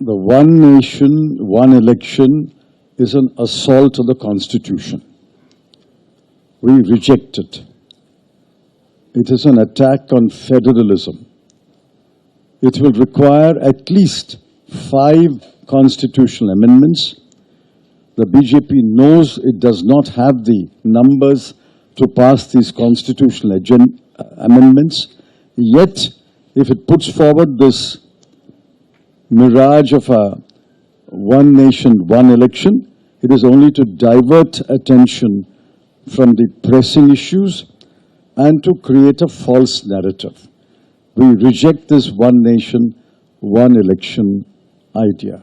The one nation, one election is an assault on the Constitution. We reject it. It is an attack on federalism. It will require at least 5 constitutional amendments. The BJP knows it does not have the numbers to pass these constitutional amendments. Yet, if it puts forward this mirage of a one nation, one election, it is only to divert attention from the pressing issues and to create a false narrative. We reject this one nation, one election idea.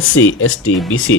SC, ST, BC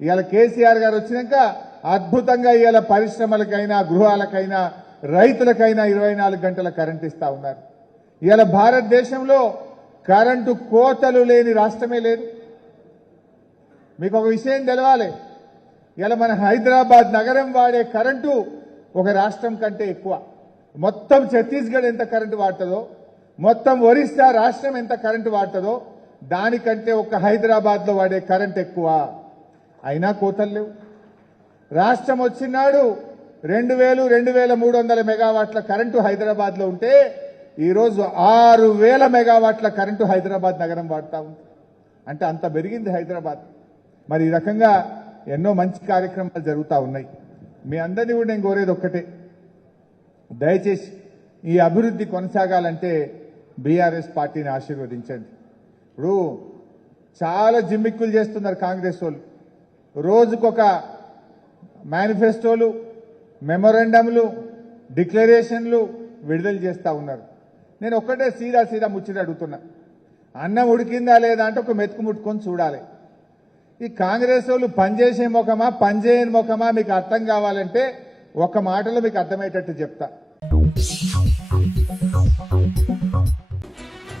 ఇయాల కేసీఆర్ గారు వచ్చినాక అద్భుతంగా ఇయాల పరిశ్రమలకైనా గృహాలకైనా రైతులకైనా 24 గంటల current ఇస్తా ఉన్నారు। ఇయాల భారతదేశంలో కరెంటు కోతలు లేని రాష్ట్రమే లేదు। మీకు ఒక విషయం తెలవాలి, ఇయాల మన హైదరాబాద్ నగరం వాడే కరెంటు ఒక రాష్ట్రం కంటే ఎక్కువ। మొత్తం ఛత్తీస్గఢ్ ఎంత కరెంటు వాడుతుందో, మొత్తం ఒరిస్సా రాష్ట్రం ఎంత కరెంటు వాడుతుందో దానికంటే ఒక హైదరాబాద్లో వాడే కరెంట్ ఎక్కువ। అయినా కోతలు లేవు। రాష్ట్రం వచ్చినాడు 2300 మెగావాట్ల కరెంటు హైదరాబాద్లో ఉంటే ఈరోజు 6000 మెగావాట్ల కరెంటు హైదరాబాద్ నగరం వాడుతూ ఉంది। అంటే అంత పెరిగింది హైదరాబాద్। మరి ఈ రకంగా ఎన్నో మంచి కార్యక్రమాలు జరుగుతూ ఉన్నాయి। మీ అందరినీ కూడా నేను కోరేది ఒక్కటే, దయచేసి ఈ అభివృద్ధి కొనసాగాలంటే బీఆర్ఎస్ పార్టీని ఆశీర్వదించండి। ఇప్పుడు చాలా జిమ్మిక్కులు చేస్తున్నారు కాంగ్రెస్ వాళ్ళు, రోజుకొక మేనిఫెస్టోలు, మెమొరాండంలు, డిక్లరేషన్లు విడుదల చేస్తూ ఉన్నారు। నేను ఒక్కటే సీదా ముచ్చట అడుగుతున్నా, అన్నం ఉడికిందా లేదా అంటే ఒక మెతుకు ముట్టుకొని చూడాలి. ఈ కాంగ్రెస్ వాళ్ళు పనిచేసే ముఖమా పనిచేయని ముఖమా మీకు అర్థం కావాలంటే ఒక మాటలో మీకు అర్థమయ్యేటట్టు చెప్తా.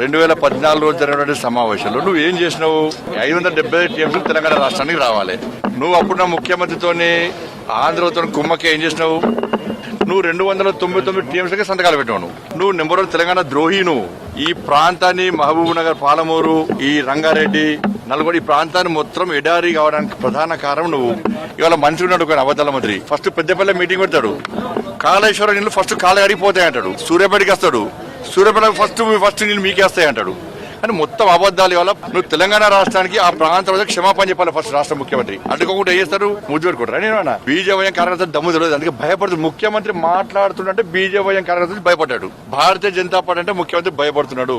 2014 రోజు జరిగినటువంటి సమావేశంలో నువ్వు ఏం చేసినావు? 570 టీఎంసీలు తెలంగాణ రాష్ట్రానికి రావాలి. నువ్వు అప్పుడు నా ముఖ్యమంత్రితోని ఆంధ్రతో కుమ్మకి ఏం చేసినావు? నువ్వు 299 టీఎంసీకి సంతకాలు పెట్టావు. నువ్వు నెంబర్ 1 తెలంగాణ ద్రోహి. నువ్వు ఈ ప్రాంతాన్ని మహబూబ్ నగర్, పాలమూరు, ఈ రంగారెడ్డి, నల్గొండ ఈ ప్రాంతాన్ని మొత్తం ఎడారి కావడానికి ప్రధాన కారణం నువ్వు. ఇవాళ మంత్రి ఉన్నాడు ఒక అబద్ధాల మంత్రి, ఫస్ట్ పెద్దపల్లి మీటింగ్ పెడతాడు, కాళేశ్వరం నీళ్ళు ఫస్ట్ కాలు అడిగిపోతాయి అంటాడు, సూర్యాపేటకి వస్తాడు, సూర్యాపేట ఫస్ట్ నీళ్ళు మీకేస్తాయి అంటాడు. అని మొత్తం అబద్దాలు. ఇవాళ నువ్వు తెలంగాణ రాష్ట్రానికి ఆ ప్రాంతంలో క్షమాపణ చెప్పాలి ఫస్ట్ రాష్ట్ర ముఖ్యమంత్రి. అడ్డుకోకుండా ఏం చేస్తారు? ముద్దు పెట్టుకుంటారు. నేను బీజేవైఎం కార్యకర్తలు దమ్ము తెలియదు, అందుకే భయపడుతుంది. ముఖ్యమంత్రి మాట్లాడుతుంటే బీజేవైఎం కార్యకర్తలు భయపడ్డాడు, భారతీయ జనతా పార్టీ అంటే ముఖ్యమంత్రి భయపడుతున్నాడు.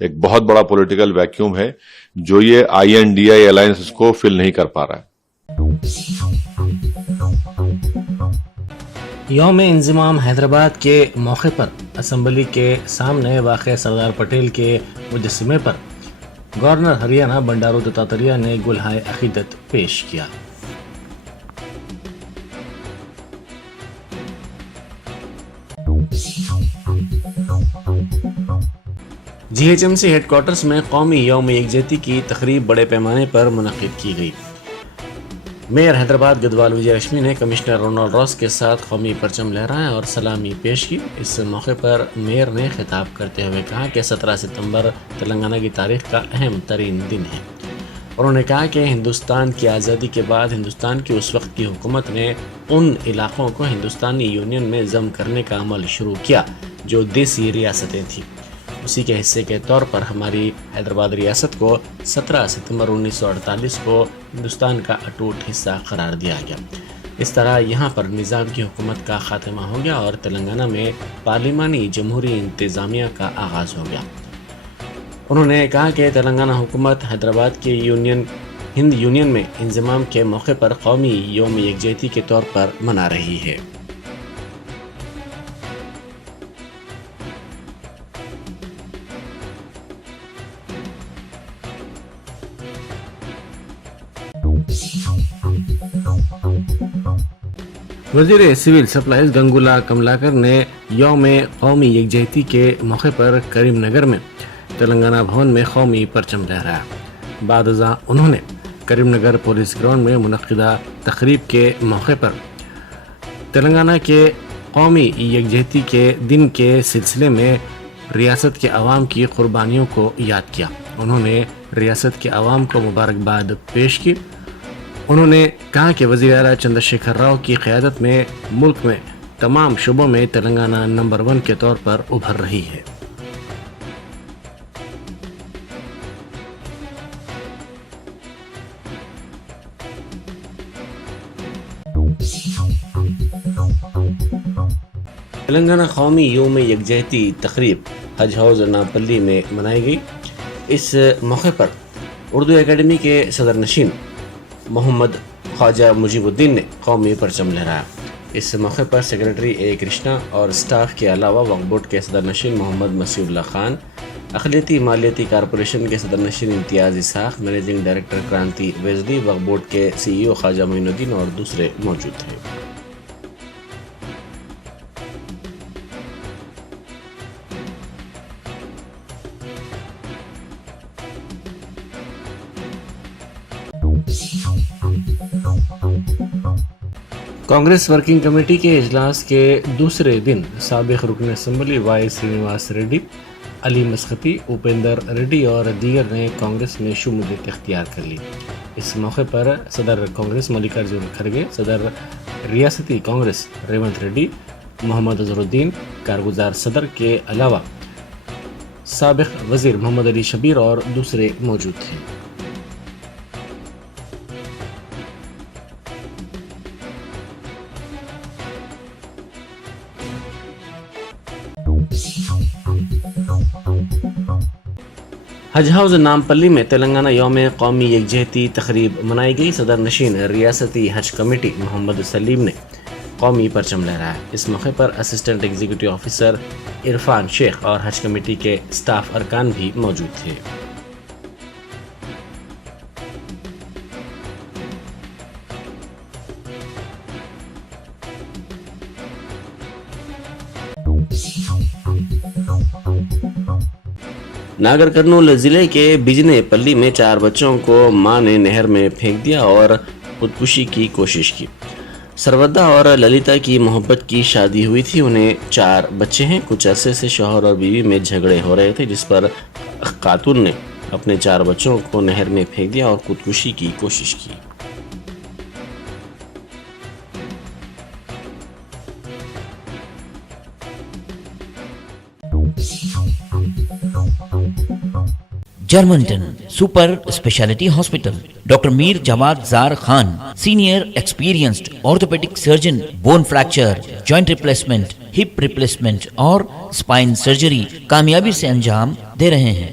ایک بہت بڑا پولیٹیکل ویکیوم ہے جو یہ INDI الائنس اس کو فل نہیں کر پا رہا ہے. یوم انضمام حیدرآباد کے موقع پر اسمبلی کے سامنے واقع سردار پٹیل کے مجسمے پر گورنر ہریانہ بنڈارو دتاتریہ نے گلہائے عقیدت پیش کیا. GHMC ہیڈ کوارٹرز میں قومی یوم یکجہتی کی تقریب بڑے پیمانے پر منعقد کی گئی. میئر حیدرآباد گدوال وجے لکشمی نے کمشنر رونالڈ راس کے ساتھ قومی پرچم لہرایا اور سلامی پیش کی. اس موقع پر میئر نے خطاب کرتے ہوئے کہا کہ 17 ستمبر تلنگانہ کی تاریخ کا اہم ترین دن ہے. انہوں نے کہا کہ ہندوستان کی آزادی کے بعد ہندوستان کی اس وقت کی حکومت نے ان علاقوں کو ہندوستانی یونین میں ضم کرنے کا عمل شروع کیا جو دیسی ریاستیں تھیں. اسی کے حصے کے طور پر ہماری حیدرآباد ریاست کو 17 ستمبر 1948 کو ہندوستان کا اٹوٹ حصہ قرار دیا گیا. اس طرح یہاں پر نظام کی حکومت کا خاتمہ ہو گیا اور تلنگانہ میں پارلیمانی جمہوری انتظامیہ کا آغاز ہو گیا. انہوں نے کہا کہ تلنگانہ حکومت حیدرآباد کے ہند یونین میں انضمام کے موقع پر قومی یوم یکجہتی کے طور پر منا رہی ہے. وزیر سول سپلائز گنگولا کملاکر نے یوم قومی یکجہتی کے موقع پر کریم نگر میں تلنگانہ بھون میں قومی پرچم لہرایا. بعد ازاں انہوں نے کریم نگر پولیس گراؤنڈ میں منعقدہ تقریب کے موقع پر تلنگانہ کے قومی یکجہتی کے دن کے سلسلے میں ریاست کے عوام کی قربانیوں کو یاد کیا. انہوں نے ریاست کے عوام کو مبارکباد پیش کی. انہوں نے کہا کہ وزیر اعلیٰ چندر شیکھر راؤ کی قیادت میں ملک میں تمام شعبوں میں تلنگانہ نمبر 1 کے طور پر ابھر رہی ہے. تلنگانہ قومی یوم یکجہتی تقریب حج ہاؤس نامپلی میں منائی گئی. اس موقع پر اردو اکیڈمی کے صدر نشین محمد خواجہ مجیب الدین نے قومی پرچم لہرایا. اس موقع پر سیکرٹری اے کرشنا اور سٹاف کے علاوہ وقف بورڈ کے صدر نشین محمد مسیح اللہ خان، اقلیتی مالیاتی کارپوریشن کے صدر نشین امتیاز اسحاق، مینیجنگ ڈائریکٹر کرانتی ویزلی، وقف بورڈ کے CEO خواجہ معین الدین اور دوسرے موجود تھے. کانگریس ورکنگ کمیٹی کے اجلاس کے دوسرے دن سابق رکن اسمبلی وائی سرینواس ریڈی، علی مسختی، اپیندر ریڈی اور دیگر نے کانگریس میں شمولیت اختیار کر لی. اس موقع پر صدر کانگریس ملکارجن کھڑگے، صدر ریاستی کانگریس ریونت ریڈی، محمد اظہر الدین، کارگزار صدر کے علاوہ سابق وزیر محمد علی شبیر اور دوسرے موجود تھے. حج ہاؤس نامپلی میں تلنگانہ یوم قومی یکجہتی تقریب منائی گئی. صدر نشین ریاستی حج کمیٹی محمد سلیم نے قومی پرچم لہرایا. اس موقع پر اسسٹنٹ ایگزیکٹو آفیسر عرفان شیخ اور حج کمیٹی کے سٹاف ارکان بھی موجود تھے. ناگر کرنول ضلع کے بجنے پلی میں 4 بچوں کو ماں نے نہر میں پھینک دیا اور خودکشی کی کوشش کی. سرودہ اور للیتا کی محبت کی شادی ہوئی تھی. انہیں 4 بچے ہیں. کچھ عرصے سے شوہر اور بیوی میں جھگڑے ہو رہے تھے جس پر خاتون نے اپنے 4 بچوں کو نہر میں پھینک دیا اور خودکشی کی کوشش کی. جرمنٹن سپر اسپیشلٹی ہاسپٹل، ڈاکٹر میر جواد زار Khan, senior experienced orthopaedic surgeon, bone fracture, joint replacement, hip replacement اور اسپائن سرجری کامیابی سے انجام دے رہے ہیں.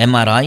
MRI,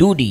2D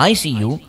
ICU